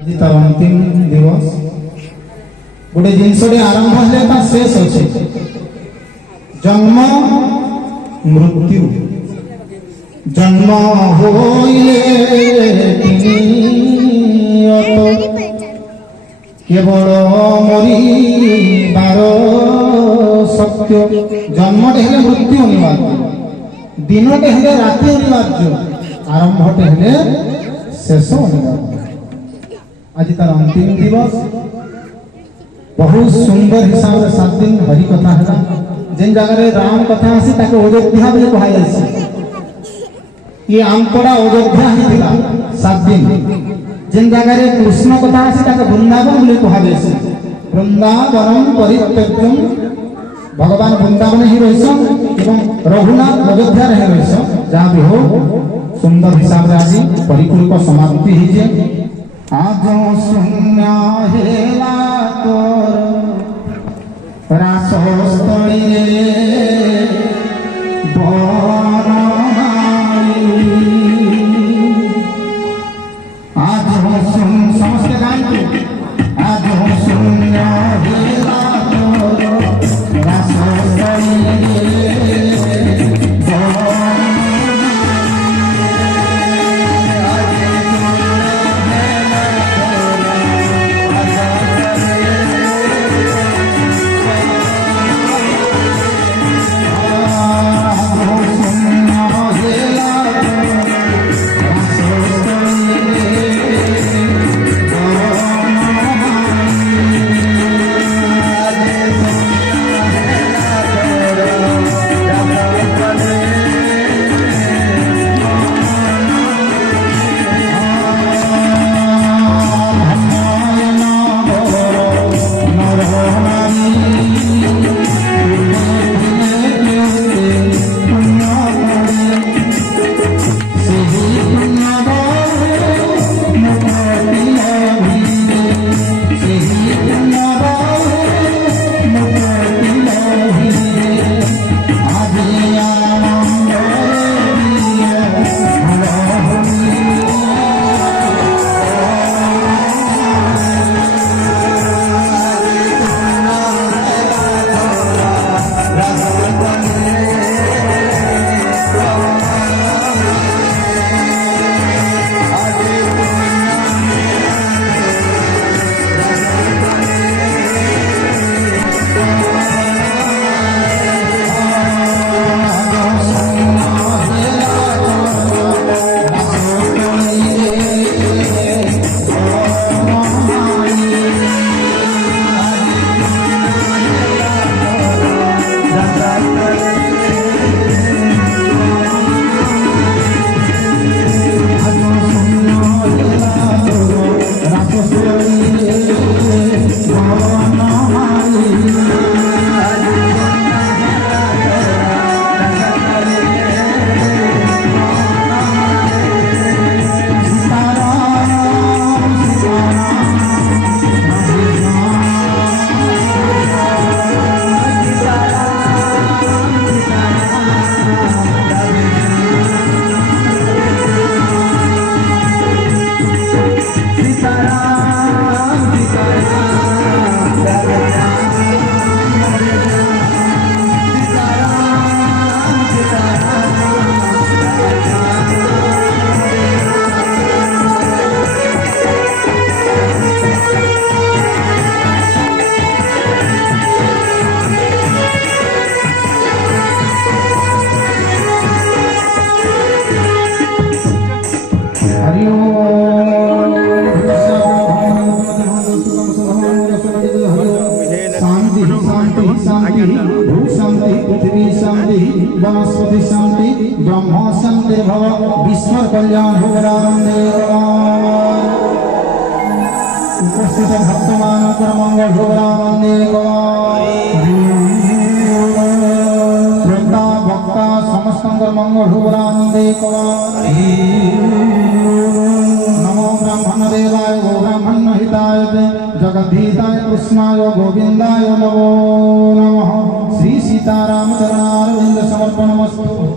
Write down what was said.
आज तार अंतिम दिवस गोटे जिनसटी आरंभ हेले ता शेष अच्छे जन्म मृत्यु जन्म होइले केवल मरिबार सत्य जन्मटे हेले मृत्यु अनिवार्य दिनटे हेले राति अनिवार्य आरंभटे हेले शेष अनिवार्य। आज तार अंतिम दिवस बहुत सुंदर हिसाब से 7 दिन हरि कथा है जेन जगह राम कथा आसी ताके अयोध्या बोली कहा जाय ये आमपड़ा अयोध्या हिला 7 दिन जेन जगह कृष्ण कथा आसी ताके वृंदावन बोली कहा जाय वृंदावनम परित्यज्यम भगवान वृंदावन ही रहिसन एवं रघुनाथ अयोध्या रहे रहिसन जहां भी हो सुंदर हिसाब से आज परिपूर्ण समाप्ति ही जे आज शून्य हेला तोर रासस्थली आज समस्त गायु आज शून्य हेला तोर रासस्थली वनस्पति शांति ब्रह्म शांति भव विश्व कल्याण हो उपस्थित भक्तमान मंगल हो श्रद्धा भक्ता समस्त मंगल हो नमो ब्रह्मण देवाय गो ब्रह्मण हिताय जगद्धिताय कृष्णाय गोविंदाय नमो नमः। श्री सीताराम चरणारविंद समर्पणमस्तु।